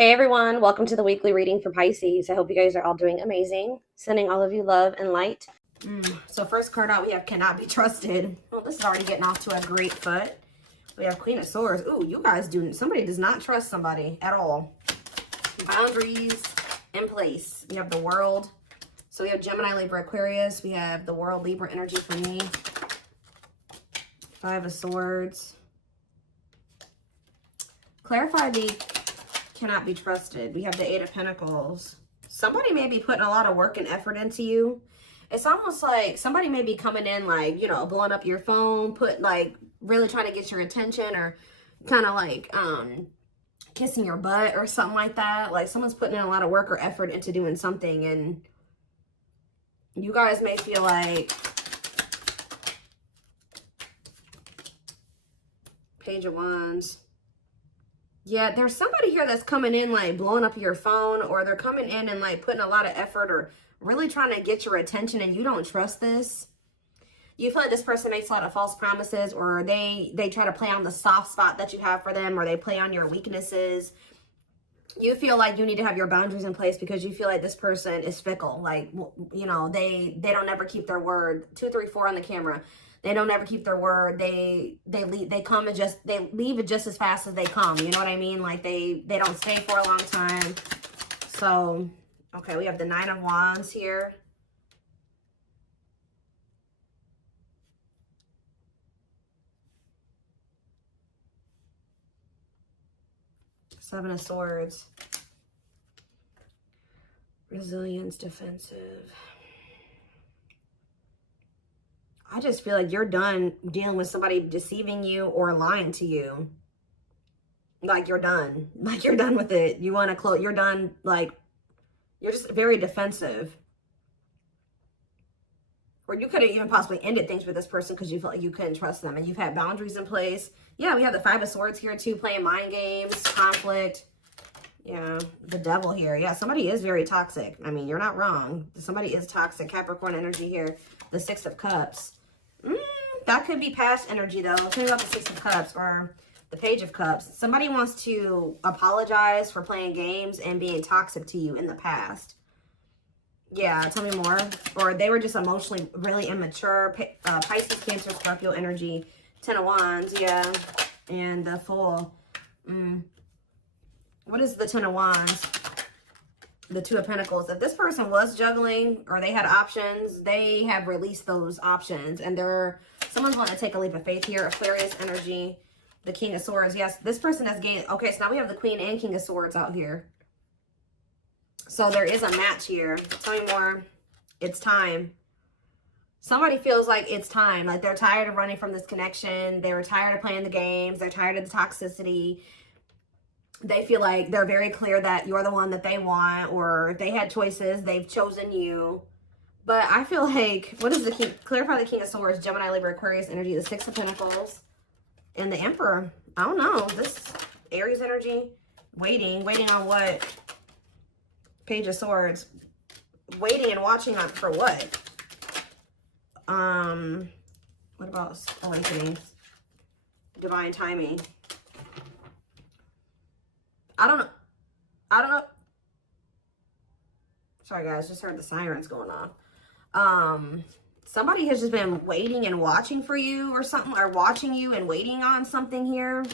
Hey everyone, welcome to the weekly reading for Pisces. I hope you guys are all doing amazing. Sending all of you love and light. So first card out, we have Cannot Be Trusted. Well, this is already getting off to a great foot. We have Queen of Swords. Ooh, you guys somebody does not trust somebody at all. Boundaries in place. We have the World. So we have Gemini, Libra, Aquarius. We have the World, Libra energy for me. Five of Swords. Clarify the Cannot Be Trusted. We have the Eight of Pentacles. Somebody may be putting a lot of work and effort into you. It's almost like somebody may be coming in like, blowing up your phone, really trying to get your attention, or kind of like kissing your butt or something like that. Like someone's putting in a lot of work or effort into doing something, and you guys may feel like Page of Wands. Yeah, there's somebody here that's coming in like blowing up your phone, or they're coming in and like putting a lot of effort or really trying to get your attention, and you don't trust this. You feel like this person makes a lot of false promises, or they try to play on the soft spot that you have for them, or they play on your weaknesses. You feel like you need to have your boundaries in place because you feel like this person is fickle. Like, they don't ever keep their word. 2, 3, 4 on the camera. They don't ever keep their word. They leave, they leave it just as fast as they come. You know what I mean? Like they don't stay for a long time. So, okay, we have the Nine of Wands here. Seven of Swords. Resilience, defensive. I just feel like you're done dealing with somebody deceiving you or lying to you. Like you're done. Like you're done with it. You want to close. You're done. Like you're just very defensive. Or you could have even possibly ended things with this person because you felt like you couldn't trust them, and you've had boundaries in place. Yeah, we have the Five of Swords here too, playing mind games, conflict. Yeah, the Devil here. Yeah, somebody is very toxic. I mean, you're not wrong. Somebody is toxic. Capricorn energy here. The Six of Cups. That could be past energy though. Tell me about the Six of Cups or the Page of Cups. Somebody wants to apologize for playing games and being toxic to you in the past. Yeah, tell me more. Or they were just emotionally really immature. Pisces, Cancer, Scorpio energy. 10 of Wands, yeah. And the Fool. What is the 10 of Wands? The Two of Pentacles. If this person was juggling or they had options, they have released those options. And someone's going to take a leap of faith here. Aquarius energy. The King of Swords. Yes, this person has gained. Okay, so now we have the Queen and King of Swords out here. So there is a match here. Tell me more. It's time. Somebody feels like it's time. Like they're tired of running from this connection. They were tired of playing the games. They're tired of the toxicity. They feel like they're very clear that you're the one that they want, or if they had choices, they've chosen you. But I feel like, what is the King? Clarify the King of Swords, Gemini, Libra, Aquarius energy, the Six of Pentacles, and the Emperor. I don't know. This Aries energy, waiting on what? Page of Swords, waiting and watching on for what? What about awakening? Divine timing. I don't know. Sorry guys, just heard the sirens going off. Somebody has just been waiting and watching for you or something, or watching you and waiting on something here.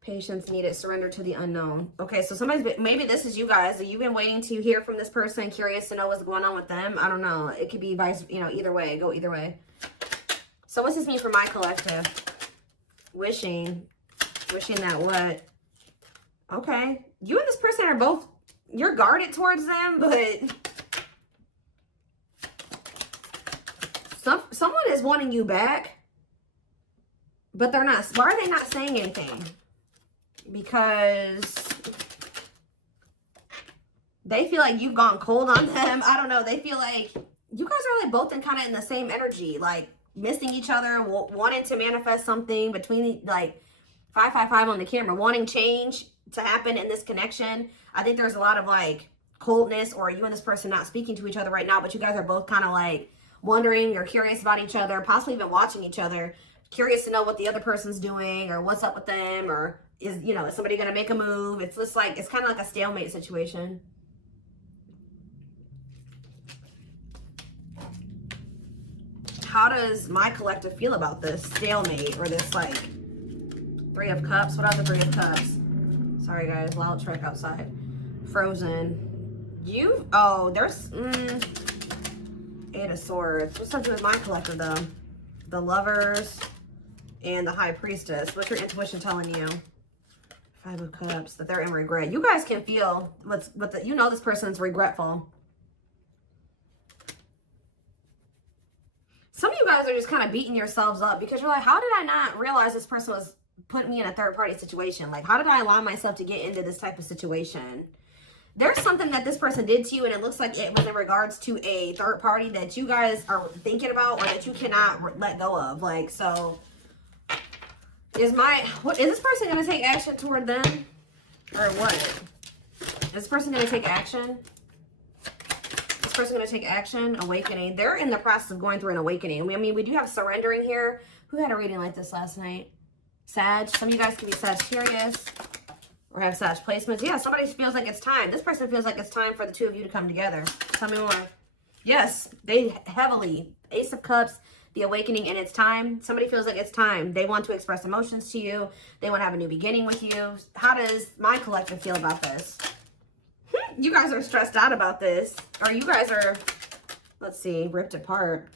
Patience needed, surrender to the unknown. Okay, so maybe this is you guys. You've been waiting to hear from this person, curious to know what's going on with them. I don't know. It could be either way. Go either way. So what's this mean for my collective? Wishing that what? Okay. You and this person are both, you're guarded towards them, but someone is wanting you back, but they're not. Why are they not saying anything? Because they feel like you've gone cold on them. I don't know. They feel like you guys are like both kind of in the same energy, like missing each other, wanting to manifest something between like 555 on the camera, wanting change to happen in this connection. I think there's a lot of like coldness, or you and this person not speaking to each other right now, but you guys are both kind of like wondering or curious about each other, possibly even watching each other, curious to know what the other person's doing or what's up with them, or is, you know, is somebody going to make a move? It's just like, it's kind of like a stalemate situation. How does my collective feel about this stalemate or this like 3 of Cups? What are the 3 of Cups? Sorry guys, loud truck outside. Frozen. There's 8 of Swords. What's up with my collective though? The Lovers and the High Priestess. What's your intuition telling you? 5 of Cups, that they're in regret. You guys can feel you know this person's regretful. Some of you guys are just kind of beating yourselves up because you're like, how did I not realize this person was putting me in a third party situation? Like, how did I allow myself to get into this type of situation? There's something that this person did to you, and it looks like it was in regards to a third party that you guys are thinking about or that you cannot let go of. Like, so is this person going to take action toward them or what? Is this person going to take action? This person going to take action, awakening. They're in the process of going through an awakening. I mean, we do have surrendering here. Who had a reading like this last night? Sag. Some of you guys can be Sagittarius or have Sag placements. Yeah, somebody feels like it's time. This person feels like it's time for the 2 of you to come together. Tell me more. Yes, they heavily. Ace of Cups, the awakening, and it's time. Somebody feels like it's time. They want to express emotions to you. They want to have a new beginning with you. How does my collective feel about this? You guys are stressed out about this. Or you guys are, let's see, ripped apart.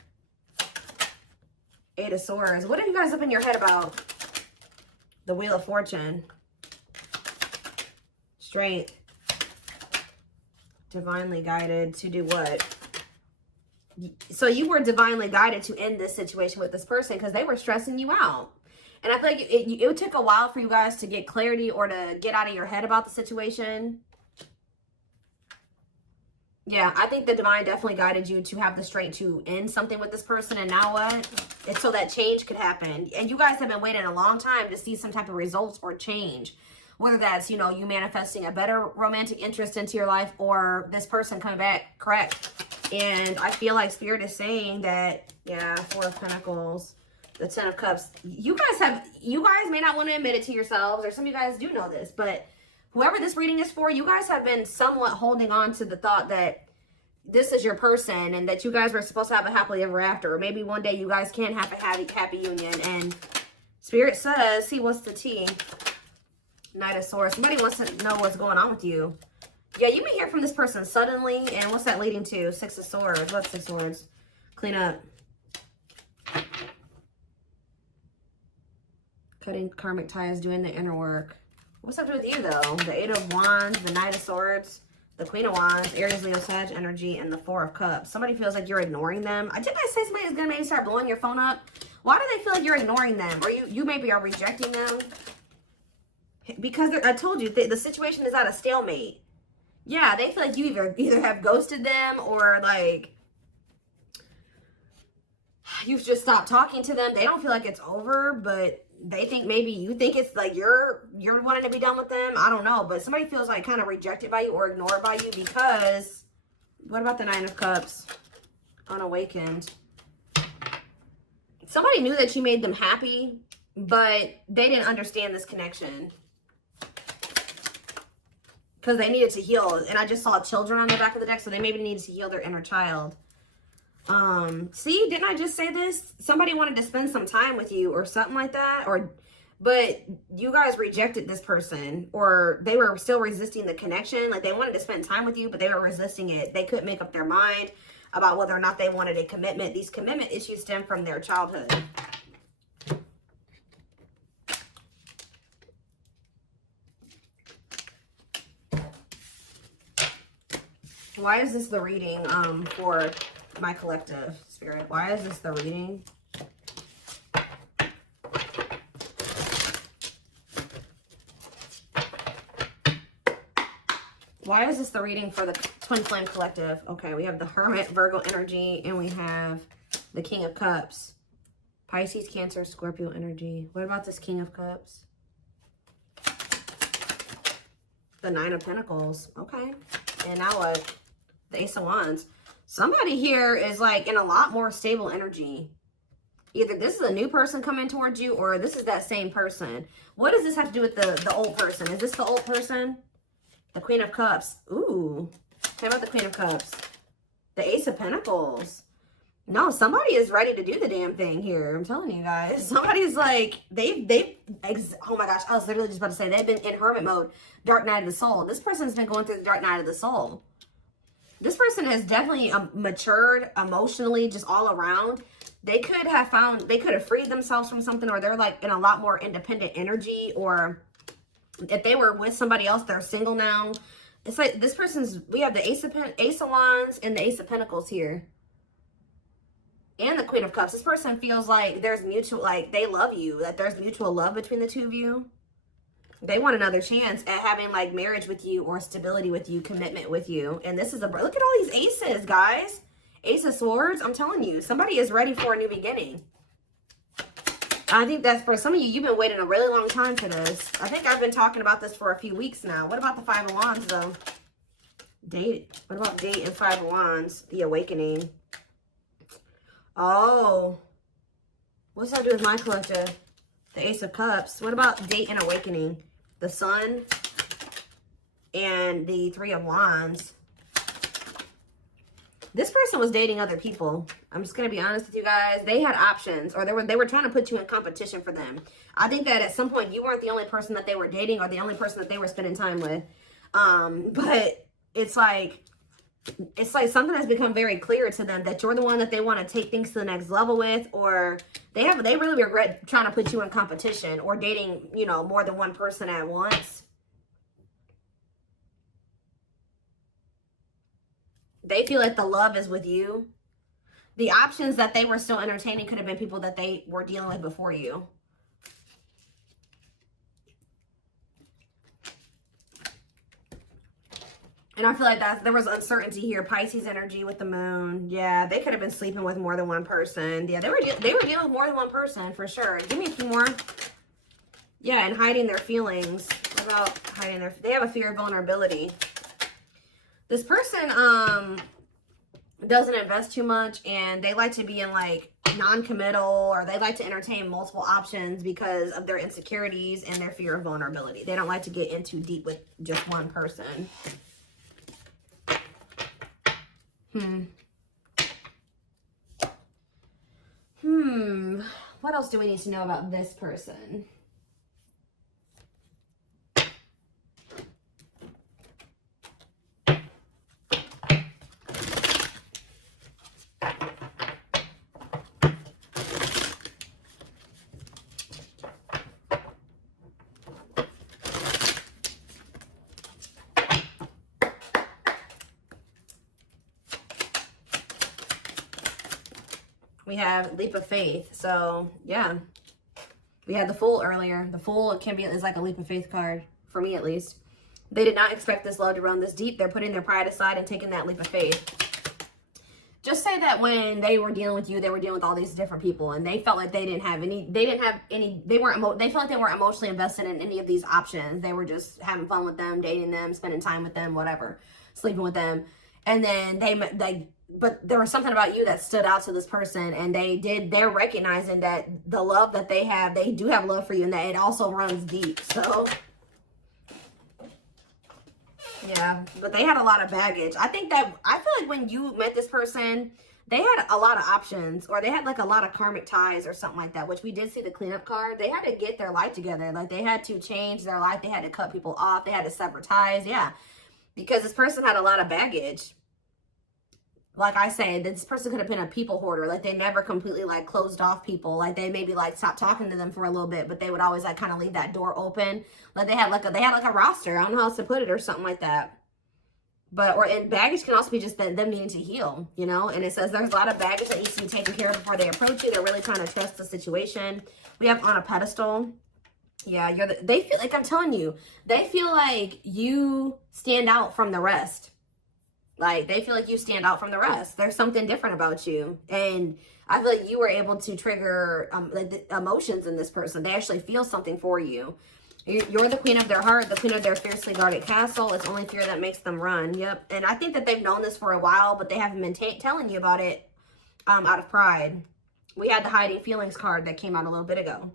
8 of Swords. What are you guys up in your head about? The Wheel of Fortune. Strength. Divinely guided to do what? So you were divinely guided to end this situation with this person because they were stressing you out. And I feel like it took a while for you guys to get clarity or to get out of your head about the situation. Yeah, I think the divine definitely guided you to have the strength to end something with this person. And now what? It's so that change could happen. And you guys have been waiting a long time to see some type of results or change. Whether that's, you know, you manifesting a better romantic interest into your life or this person coming back correct. And I feel like Spirit is saying that, yeah, 4 of Pentacles, the 10 of Cups. You guys may not want to admit it to yourselves, or some of you guys do know this, but whoever this reading is for, you guys have been somewhat holding on to the thought that this is your person and that you guys were supposed to have a happily ever after. Or maybe one day you guys can have a happy union. And Spirit says, see, what's the tea? Knight of Swords. Somebody wants to know what's going on with you. Yeah, you may hear from this person suddenly. And what's that leading to? 6 of Swords. What's 6 of Swords? Clean up. Cutting karmic ties, doing the inner work. What's up with you, though? The 8 of Wands, the Knight of Swords, the Queen of Wands, Aries, Leo, Sag energy, and the 4 of Cups. Somebody feels like you're ignoring them. Didn't I say somebody is going to maybe start blowing your phone up? Why do they feel like you're ignoring them? Or you maybe are rejecting them? Because I told you, the situation is at a stalemate. Yeah, they feel like you either have ghosted them or, like, you've just stopped talking to them. They don't feel like it's over, but they think maybe you think it's like you're wanting to be done with them. I don't know, but somebody feels like kind of rejected by you or ignored by you because what about the 9 of Cups? Unawakened. Somebody knew that you made them happy, but they didn't understand this connection because they needed to heal. And I just saw children on the back of the deck, so they maybe needed to heal their inner child. See, didn't I just say this? Somebody wanted to spend some time with you or something like that, but you guys rejected this person, or they were still resisting the connection. Like, they wanted to spend time with you, but they were resisting it. They couldn't make up their mind about whether or not they wanted a commitment. These commitment issues stem from their childhood. Why is this the reading for my collective, Spirit? Why is this the reading? Why is this the reading for the Twin Flame Collective? Okay, we have the Hermit, Virgo energy, and we have the King of Cups. Pisces, Cancer, Scorpio energy. What about this King of Cups? The 9 of Pentacles. Okay. And now what? The Ace of Wands. Somebody here is like in a lot more stable energy. Either this is a new person coming towards you, or this is that same person. What does this have to do with the old person? Is this the old person? The Queen of Cups. Ooh. How about the Queen of Cups? The Ace of Pentacles. No, somebody is ready to do the damn thing here. I'm telling you guys. Somebody's like, oh my gosh, I was literally just about to say, they've been in hermit mode, dark night of the soul. This person's been going through the dark night of the soul. This person has definitely matured emotionally, just all around. They could have freed themselves from something, or they're like in a lot more independent energy, or if they were with somebody else, they're single now. It's like this person's, we have the Ace of Wands and the Ace of Pentacles here. And the Queen of Cups. This person feels like there's mutual, like they love you, that there's mutual love between the two of you. They want another chance at having like marriage with you, or stability with you, commitment with you. And this is look at all these aces, guys. Ace of Swords. I'm telling you, somebody is ready for a new beginning. I think that's for some of you, you've been waiting a really long time for this. I think I've been talking about this for a few weeks now. What about the Five of Wands, though? Date. What about date and Five of Wands? The awakening. Oh. What's that do with my collective? The Ace of Cups. What about date and awakening? The Sun and the Three of Wands. This person was dating other people. I'm just going to be honest with you guys. They had options, or they were trying to put you in competition for them. I think that at some point you weren't the only person that they were dating, or the only person that they were spending time with. But it's like something has become very clear to them that you're the one that they want to take things to the next level with, or they really regret trying to put you in competition, or dating, you know, more than one person at once. They feel like the love is with you. The options that they were still entertaining could have been people that they were dealing with before you. And I feel like there was uncertainty here. Pisces energy with the moon. Yeah, they could have been sleeping with more than one person. Yeah, they were dealing with more than one person for sure. Give me a few more. Yeah, and hiding their feelings. What about hiding they have a fear of vulnerability. This person doesn't invest too much, and they like to be in like non-committal, or they like to entertain multiple options because of their insecurities and their fear of vulnerability. They don't like to get in too deep with just one person. What else do we need to know about this person? We have leap of faith. So yeah, we had the Fool earlier. The Fool is like a leap of faith card, for me at least. They did not expect this love to run this deep. They're putting their pride aside and taking that leap of faith. Just say that when they were dealing with you, they were dealing with all these different people, and they felt like they felt like they weren't emotionally invested in any of these options. They were just having fun with them, dating them, spending time with them, whatever, sleeping with them. And then but there was something about you that stood out to this person, and they're recognizing that the love that they do have love for you, and that it also runs deep. So yeah, but they had a lot of baggage. I feel like when you met this person, they had a lot of options, or they had like a lot of karmic ties or something like that, which we did see the cleanup card. They had to get their life together. Like they had to change their life. They had to cut people off. They had to sever ties. Yeah, because this person had a lot of baggage. Like I said, this person could have been a people hoarder. Like they never completely like closed off people. Like they maybe like stopped talking to them for a little bit, but they would always like kind of leave that door open. Like they had like a roster. I don't know how else to put it, or something like that. And baggage can also be just them needing to heal, you know? And it says there's a lot of baggage that needs to be taken care of before they approach you. They're really trying to trust the situation. We have on a pedestal. Yeah, they feel like, I'm telling you, they feel like you stand out from the rest. Like, they feel like you stand out from the rest. There's something different about you. And I feel like you were able to trigger like the emotions in this person. They actually feel something for you. You're the queen of their heart, the queen of their fiercely guarded castle. It's only fear that makes them run. Yep. And I think that they've known this for a while, but they haven't been telling you about it out of pride. We had the hiding feelings card that came out a little bit ago.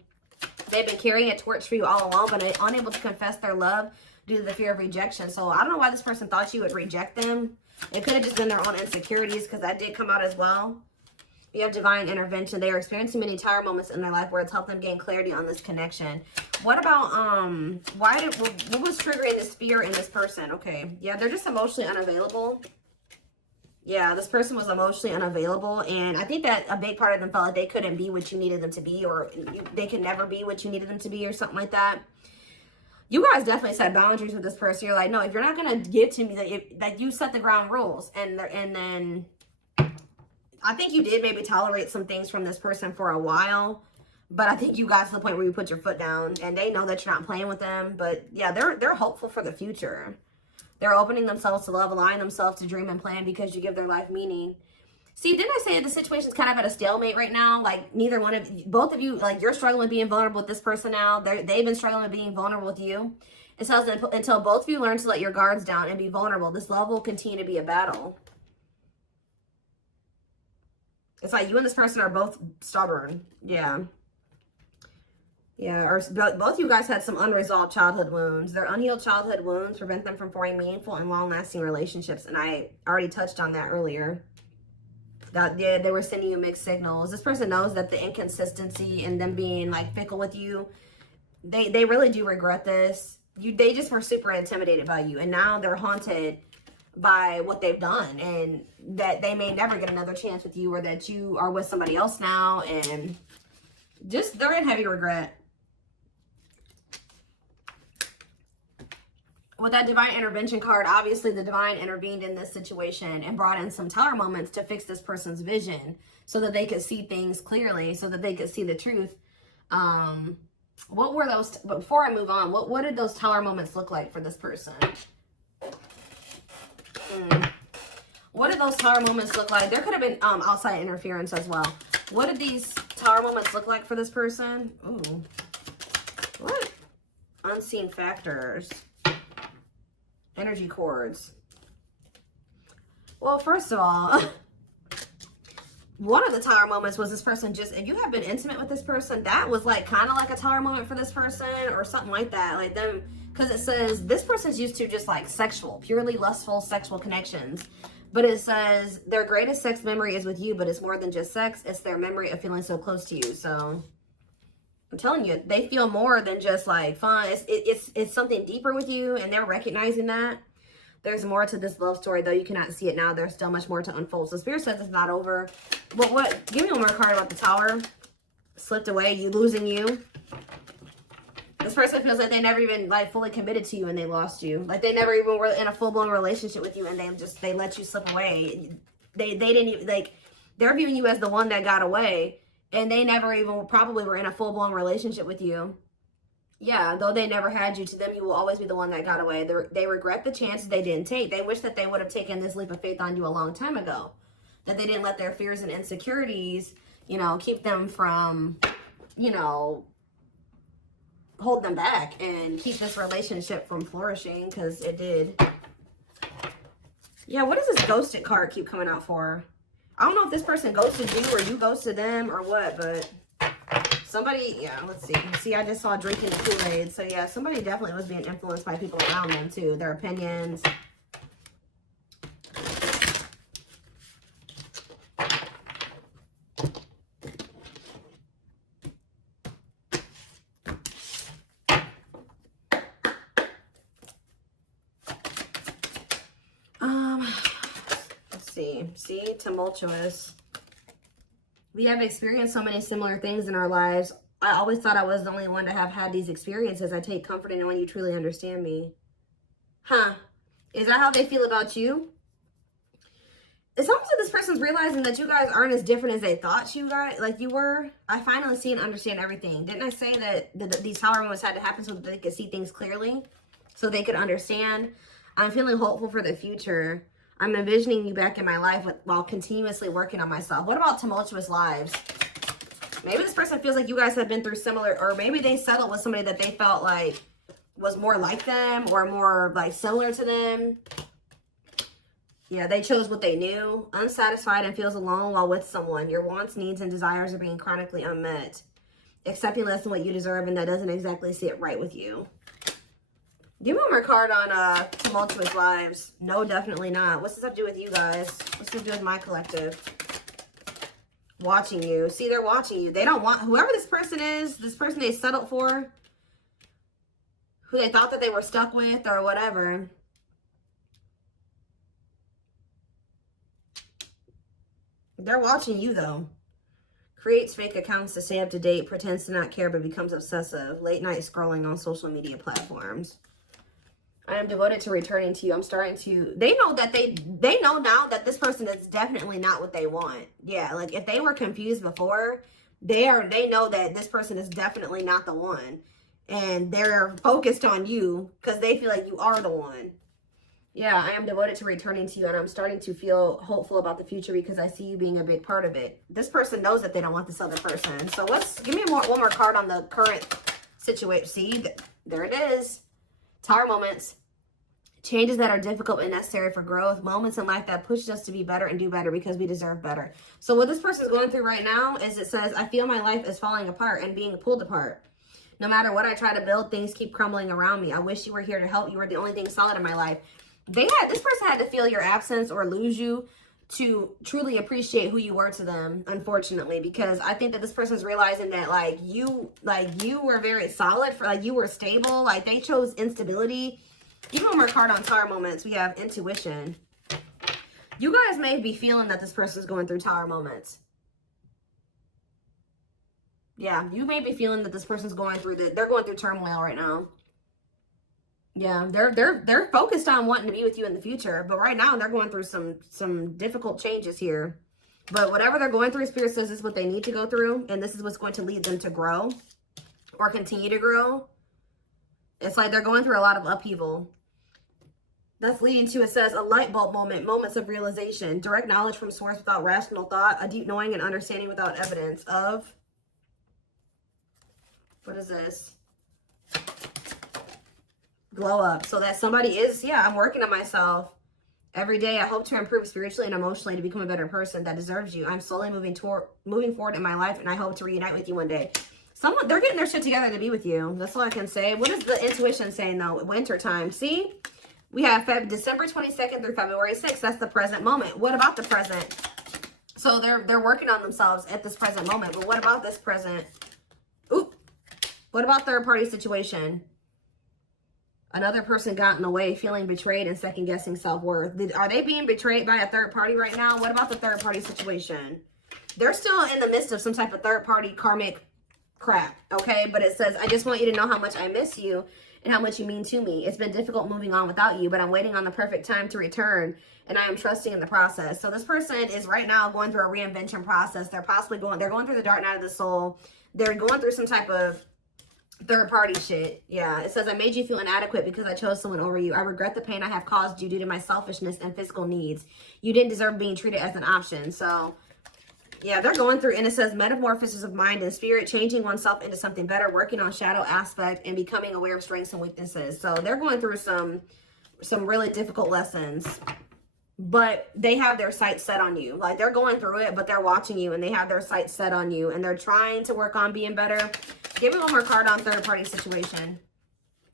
They've been carrying a torch for you all along, but unable to confess their love due to the fear of rejection. So I don't know why this person thought you would reject them. It could have just been their own insecurities, because that did come out as well. You have divine intervention. They are experiencing many Tower moments in their life where it's helped them gain clarity on this connection. What about, what was triggering this fear in this person? Okay, yeah, they're just emotionally unavailable. Yeah, this person was emotionally unavailable, and I think that a big part of them felt like they couldn't be what you needed them to be, or they could never be what you needed them to be, or something like that. You guys definitely set boundaries with this person. You're like, no, if you're not going to give to me, that you set the ground rules, and then I think you did maybe tolerate some things from this person for a while, but I think you got to the point where you put your foot down, and they know that you're not playing with them. But yeah, they're hopeful for the future. They're opening themselves to love, allowing themselves to dream and plan because you give their life meaning. See, didn't I say that the situation's kind of at a stalemate right now? Like, neither one of you, both of you, like, you're struggling with being vulnerable with this person now. They've been struggling with being vulnerable with you. It says that until both of you learn to let your guards down and be vulnerable, this love will continue to be a battle. It's like you and this person are both stubborn. Yeah. Yeah, or both you guys had some unresolved childhood wounds. Their unhealed childhood wounds prevent them from forming meaningful and long-lasting relationships. And I already touched on that earlier. That yeah, they were sending you mixed signals. This person knows that the inconsistency and them being like fickle with you, they really do regret this. They just were super intimidated by you, and now they're haunted by what they've done, and that they may never get another chance with you, or that you are with somebody else now, and just they're in heavy regret. With that divine intervention card, obviously the divine intervened in this situation and brought in some Tower moments to fix this person's vision so that they could see things clearly, so that they could see the truth. What were those, before I move on, what did those Tower moments look like for this person? What did those Tower moments look like? There could have been outside interference as well. What did these Tower moments look like for this person? Ooh. What? Unseen factors. Energy cords. Well, first of all, one of the Tower moments was this person just, if you have been intimate with this person, that was like kind of like a Tower moment for this person, or something like that. Like them, because it says this person's used to just like sexual, purely lustful sexual connections. But it says their greatest sex memory is with you, but it's more than just sex. It's their memory of feeling so close to you. So I'm telling you, they feel more than just like fun. It's something deeper with you, and they're recognizing that. There's more to this love story, though you cannot see it now. There's still much more to unfold. So Spirit says it's not over. But what? Give me one more card about the Tower. Slipped away. You losing you. This person feels like they never even like fully committed to you, and they lost you. Like they never even were in a full-blown relationship with you, and they let you slip away. They didn't even, like, they're viewing you as the one that got away. And they never even probably were in a full-blown relationship with you. Yeah, though they never had you, to them, you will always be the one that got away. They regret the chances they didn't take. They wish that they would have taken this leap of faith on you a long time ago. That they didn't let their fears and insecurities, you know, keep them from, you know, hold them back and keep this relationship from flourishing, because it did. Yeah, what does this ghosted card keep coming out for? I don't know if this person ghosted you or you ghosted them or what, but somebody, yeah, let's see. See, I just saw drinking the Kool-Aid. So, yeah, somebody definitely was being influenced by people around them, too. Their opinions. See, tumultuous. We have experienced so many similar things in our lives. I always thought I was the only one to have had these experiences. I take comfort in knowing you truly understand me. Huh? Is that how they feel about you? It's almost like this person's realizing that you guys aren't as different as they thought you were. I finally see and understand everything. Didn't I say that these Tower moments had to happen so that they could see things clearly, so they could understand? I'm feeling hopeful for the future. I'm envisioning you back in my life while continuously working on myself. What about tumultuous lives? Maybe this person feels like you guys have been through similar, or maybe they settled with somebody that they felt like was more like them or more like similar to them. Yeah, they chose what they knew. Unsatisfied and feels alone while with someone. Your wants, needs, and desires are being chronically unmet. Accepting less than what you deserve, and that doesn't exactly sit right with you. Give me one more card on tumultuous lives. No, definitely not. What's this have to do with you guys? What's this have to do with my collective? Watching you. See, they're watching you. They don't want, whoever this person is, this person they settled for, who they thought that they were stuck with or whatever. They're watching you, though. Creates fake accounts to stay up to date, pretends to not care, but becomes obsessive. Late night scrolling on social media platforms. I am devoted to returning to you. I'm starting to, they know that they know now that this person is definitely not what they want. Yeah, like if they were confused before, they know that this person is definitely not the one. And they're focused on you because they feel like you are the one. Yeah, I am devoted to returning to you, and I'm starting to feel hopeful about the future because I see you being a big part of it. This person knows that they don't want this other person. So give me one more card on the current situation. See, there it is. Tower moments. Changes that are difficult and necessary for growth. Moments in life that push us to be better and do better because we deserve better. So what this person is going through right now is it says, I feel my life is falling apart and being pulled apart. No matter what I try to build, things keep crumbling around me. I wish you were here to help. You were the only thing solid in my life. This person had to feel your absence or lose you to truly appreciate who you were to them, unfortunately, because I think that this person's realizing that you were very solid, for you were stable, they chose instability. Give me one more card on tower moments. We have intuition. You guys may be feeling that this person's going through tower moments. Yeah, you may be feeling that this person's going through they're going through turmoil right now. Yeah, they're focused on wanting to be with you in the future, but right now they're going through some difficult changes here. But whatever they're going through, Spirit says this is what they need to go through, and this is what's going to lead them to grow or continue to grow. It's like they're going through a lot of upheaval. That's leading to, it says, a light bulb moment, moments of realization, direct knowledge from source without rational thought, a deep knowing and understanding without evidence of, what is this? Glow up. So that somebody is, yeah, I'm working on myself every day. I hope to improve spiritually and emotionally to become a better person that deserves you. I'm slowly moving forward in my life, and I hope to reunite with you one day. They're getting their shit together to be with you. That's all I can say. What is the intuition saying, though? Winter time. See? We have December 22nd through February 6th. That's the present moment. What about the present? So they're working on themselves at this present moment. But what about this present? Oop. What about third-party situation? Another person got in the way, feeling betrayed and second-guessing self-worth. Are they being betrayed by a third party right now? What about the third-party situation? They're still in the midst of some type of third-party karmic crap, okay? But it says, I just want you to know how much I miss you and how much you mean to me. It's been difficult moving on without you, but I'm waiting on the perfect time to return, and I am trusting in the process. So this person is right now going through a reinvention process. They're going through the dark night of the soul. They're going through some type of third-party shit. Yeah, it says, I made you feel inadequate because I chose someone over you. I regret the pain I have caused you due to my selfishness and physical needs. You didn't deserve being treated as an option. So yeah, they're going through, and it says metamorphosis of mind and spirit, changing oneself into something better, working on shadow aspect, and becoming aware of strengths and weaknesses. So they're going through some really difficult lessons, but they have their sights set on you. They're going through it, but they're watching you, and they have their sights set on you, and they're trying to work on being better. Give me one more card on third-party situation.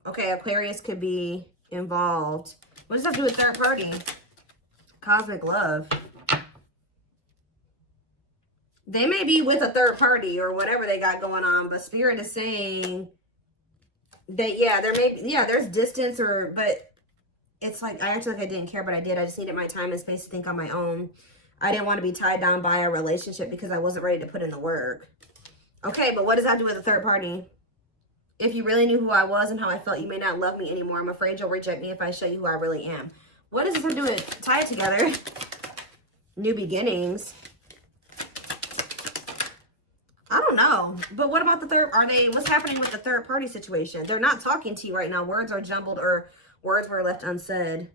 Okay, Aquarius could be involved. What does that have to do with third party? Cosmic love. They may be with a third party or whatever they got going on, but Spirit is saying that, yeah, there's distance, but it's like, I actually I didn't care, but I did. I just needed my time and space to think on my own. I didn't want to be tied down by a relationship because I wasn't ready to put in the work. Okay, but what does that have to do with a third party? If you really knew who I was and how I felt, you may not love me anymore. I'm afraid you'll reject me if I show you who I really am. What does this have to do with? Tie it together. New beginnings. I don't know. But what about the what's happening with the third party situation? They're not talking to you right now. Words are jumbled or words were left unsaid.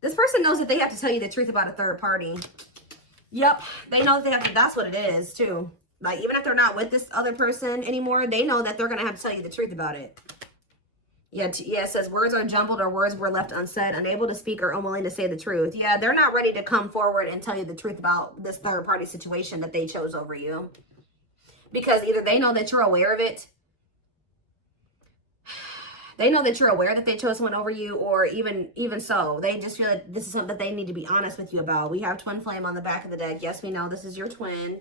This person knows that they have to tell you the truth about a third party. Yep. They know that they have to, that's what it is too. Even if they're not with this other person anymore, they know that they're going to have to tell you the truth about it. Yeah, yeah, it says words are jumbled or words were left unsaid, unable to speak or unwilling to say the truth. Yeah, they're not ready to come forward and tell you the truth about this third party situation that they chose over you. Because either they know that you're aware of it, they know that you're aware that they chose someone over you, or even so, they just feel like this is something that they need to be honest with you about. We have twin flame on the back of the deck. Yes, we know this is your twin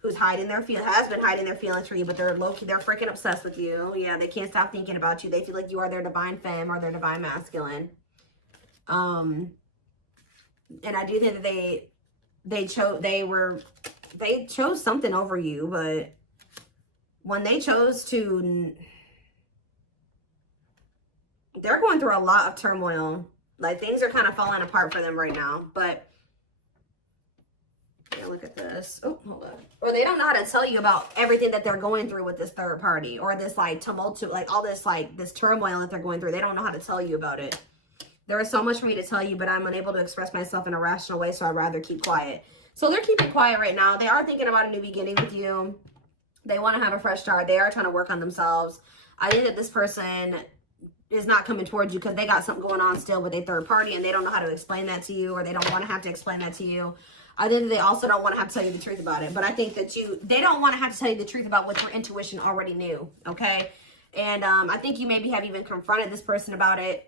who's hiding their has been hiding their feelings for you, but they're low-key, they're freaking obsessed with you. Yeah, they can't stop thinking about you. They feel like you are their divine femme or their divine masculine. And I do think that they chose something over you, but when they chose to, they're going through a lot of turmoil. Like, things are kind of falling apart for them right now. But yeah, look at this. Oh, hold on. Or they don't know how to tell you about everything that they're going through with this third party, or this like tumultuous, like all this like this turmoil that they're going through. They don't know how to tell you about it. There is so much for me to tell you, but I'm unable to express myself in a rational way, so I'd rather keep quiet. So they're keeping quiet right now. They are thinking about a new beginning with you. They want to have a fresh start. They are trying to work on themselves. I think that this person is not coming towards you because they got something going on still with a third party, and they don't know how to explain that to you, or they don't want to have to explain that to you. I think that they also don't want to have to tell you the truth about it. But I think that they don't want to have to tell you the truth about what your intuition already knew, okay? And I think you maybe have even confronted this person about it,